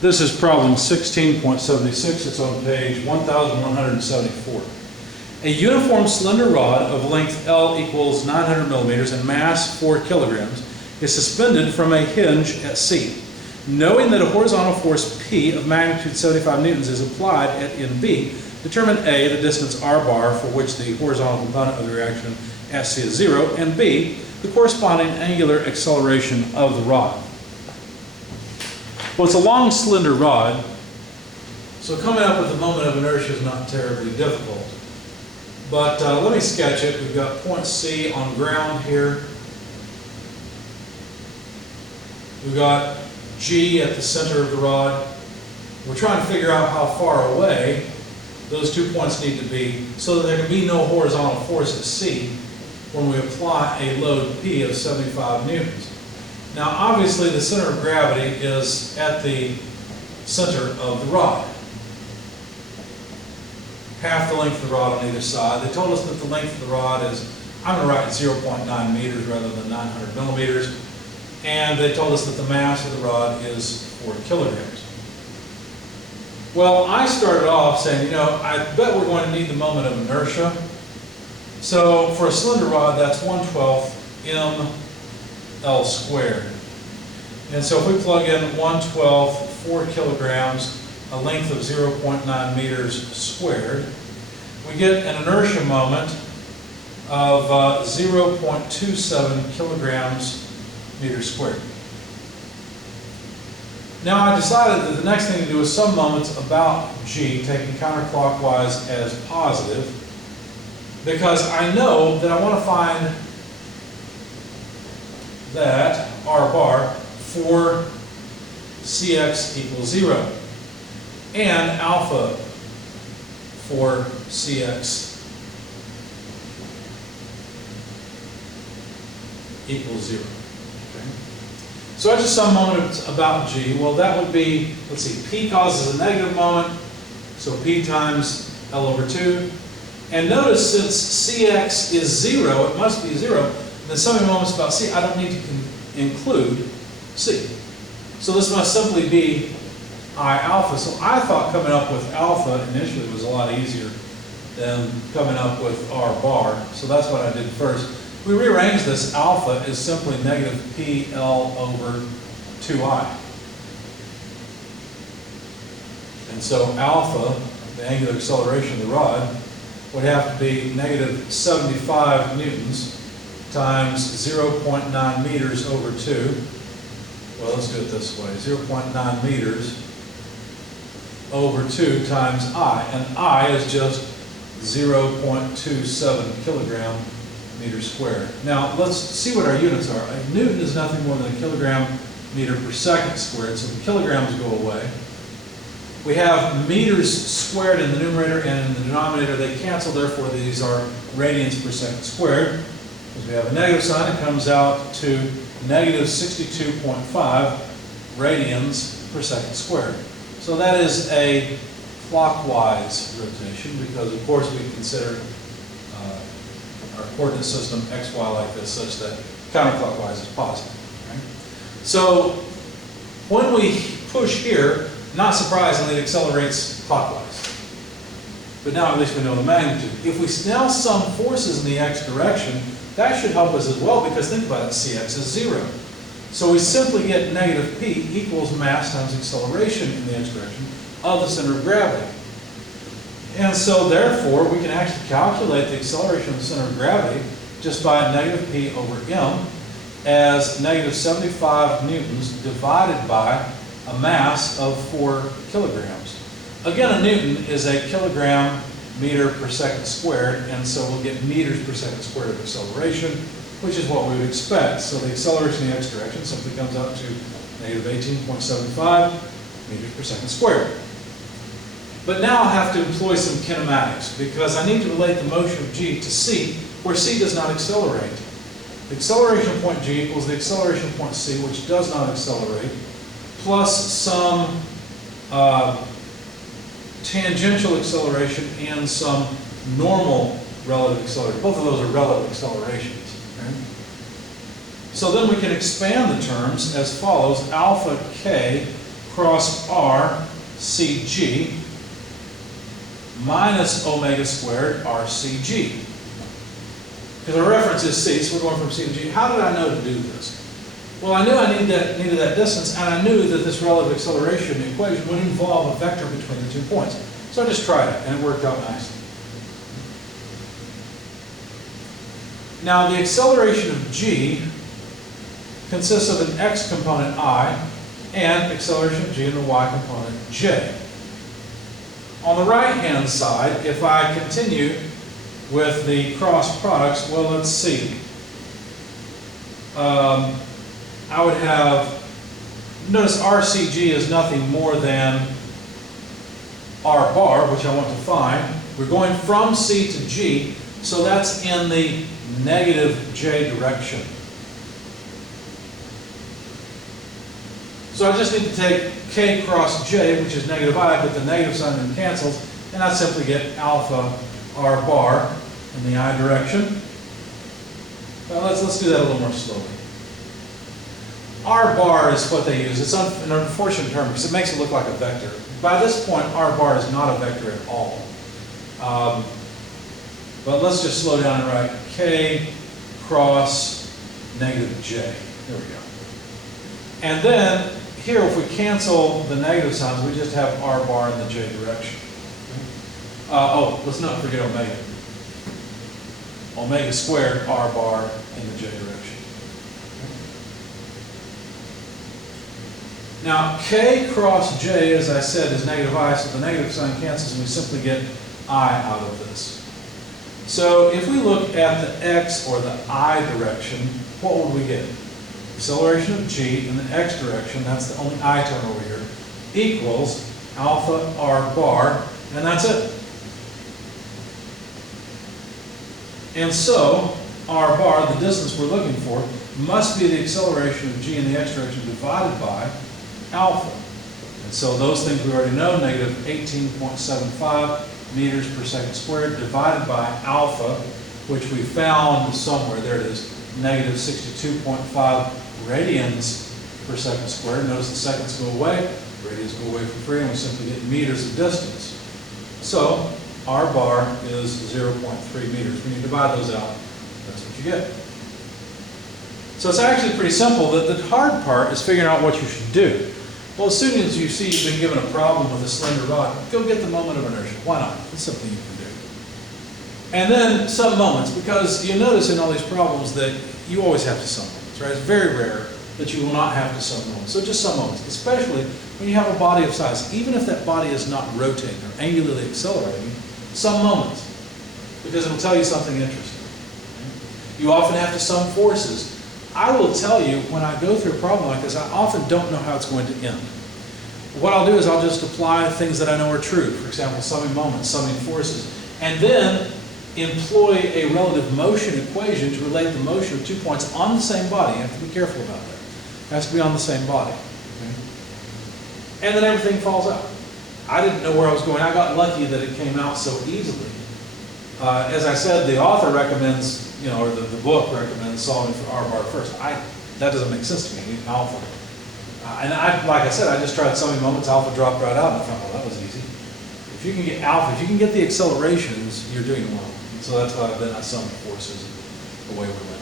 This is problem 16.76. It's on page 1174. A uniform slender rod of length L equals 900 millimeters and mass 4 kilograms is suspended from a hinge at C. Knowing that a horizontal force P of magnitude 75 newtons is applied at end B, determine A, the distance r bar for which the horizontal component of the reaction at C is 0, and B, the corresponding angular acceleration of the rod. Well, it's a long, slender rod, so coming up with the moment of inertia is not terribly difficult. But let me sketch it. We've got point C on ground here. We've got G at the center of the rod. We're trying to figure out how far away those 2 points need to be so that there can be no horizontal force at C when we apply a load P of 75 newtons. Now, obviously, the center of gravity is at the center of the rod. Half the length of the rod on either side. They told us that the length of the rod is, I'm going to write 0.9 meters rather than 900 millimeters. And they told us that the mass of the rod is 4 kilograms. Well, I started off saying, I bet we're going to need the moment of inertia. So for a cylinder rod, that's 1/12 mL squared. And so if we plug in 1/12, 4 kilograms, a length of 0.9 meters squared, we get an inertia moment of 0.27 kilograms meters squared. Now I decided that the next thing to do is some moments about G, taking counterclockwise as positive, because I know that I want to find that R bar for Cx equals 0 and alpha for Cx equals 0. Okay. So I just some moment about G. Well, that would be, let's see, P causes a negative moment, so P times L over 2. And notice since Cx is 0, it must be 0. Then summing moments about C, I don't need to include C. So this must simply be I alpha. So I thought coming up with alpha initially was a lot easier than coming up with R bar. So that's what I did first. We rearrange this. Alpha is simply negative PL over 2I. And so alpha, the angular acceleration of the rod, would have to be negative 75 newtons times 0.9 meters over 2. Well, let's do it this way. 0.9 meters over 2 times I. And I is just 0.27 kilogram meters squared. Now, let's see what our units are. A Newton is nothing more than a kilogram meter per second squared, so the kilograms go away. We have meters squared in the numerator and in the denominator. They cancel, therefore these are radians per second squared. As we have a negative sign, it comes out to negative 62.5 radians per second squared. So that is a clockwise rotation because, of course, we consider our coordinate system xy like this such that counterclockwise is positive. Okay? So when we push here, not surprisingly, it accelerates clockwise. But now at least we know the magnitude. If we now sum forces in the x direction, that should help us as well because think about it, Cx is 0. So we simply get negative P equals mass times acceleration in the x direction of the center of gravity. And so therefore we can actually calculate the acceleration of the center of gravity just by negative P over m as negative 75 newtons divided by a mass of 4 kilograms. Again, a newton is a kilogram meter per second squared, and so we'll get meters per second squared of acceleration, which is what we would expect. So the acceleration in the x direction simply comes out to negative 18.75 meters per second squared. But now I have to employ some kinematics because I need to relate the motion of G to C, where C does not accelerate. The acceleration of point G equals the acceleration of point C, which does not accelerate, plus some tangential acceleration and some normal relative acceleration. Both of those are relative accelerations. Okay? So then we can expand the terms as follows. Alpha K cross r cg minus omega squared rcg. Because our reference is c, so we're going from c to g. How did I know to do this? Well, I knew I needed that distance, and I knew that this relative acceleration equation would involve a vector between the 2 points. So I just tried it, and it worked out nicely. Now, the acceleration of g consists of an x component I and acceleration of g and the y component j. On the right-hand side, if I continue with the cross products, well, let's see. I would have, notice RCG is nothing more than R bar, which I want to find. We're going from C to G, so that's in the negative J direction. So I just need to take K cross J, which is negative I, but the negative sign then cancels, and I simply get alpha R bar in the I direction. Well, let's do that a little more slowly. R bar is what they use. It's an unfortunate term because it makes it look like a vector. By this point, R bar is not a vector at all. But let's just slow down and write K cross negative J. There we go. And then here, if we cancel the negative signs, we just have R bar in the J direction. Oh, let's not forget omega. Omega squared R bar in the J direction. Now, K cross J, as I said, is negative I, so the negative sign cancels, and we simply get I out of this. So if we look at the X or the I direction, what would we get? Acceleration of G in the X direction, that's the only I term over here, equals alpha R bar, and that's it. And so, R bar, the distance we're looking for, must be the acceleration of G in the X direction divided by alpha. And so those things we already know, negative 18.75 meters per second squared divided by alpha, which we found somewhere, there it is, negative 62.5 radians per second squared. Notice the seconds go away, radians go away for free, and we simply get meters of distance. So R bar is 0.3 meters. When you divide those out, that's what you get. So it's actually pretty simple. The hard part is figuring out what you should do. Well, as soon as you see you've been given a problem with a slender rod, go get the moment of inertia. Why not? It's something you can do. And then some moments, because you notice in all these problems that you always have to sum moments, right? It's very rare that you will not have to sum moments. So just some moments, especially when you have a body of size. Even if that body is not rotating or angularly accelerating, some moments, because it'll tell you something interesting. You often have to sum forces. I will tell you, when I go through a problem like this, I often don't know how it's going to end. What I'll do is I'll just apply things that I know are true. For example, summing moments, summing forces, and then employ a relative motion equation to relate the motion of 2 points on the same body. You have to be careful about that. It has to be on the same body. Okay? And then everything falls out. I didn't know where I was going. I got lucky that it came out so easily. As I said, the author recommends, or the book recommends solving for R bar first. That doesn't make sense to me. You need alpha. And like I said, I just tried summing moments. Alpha dropped right out, and I thought, well, that was easy. If you can get alpha, if you can get the accelerations, you're doing well. And so that's why then I summed forces, and away we went.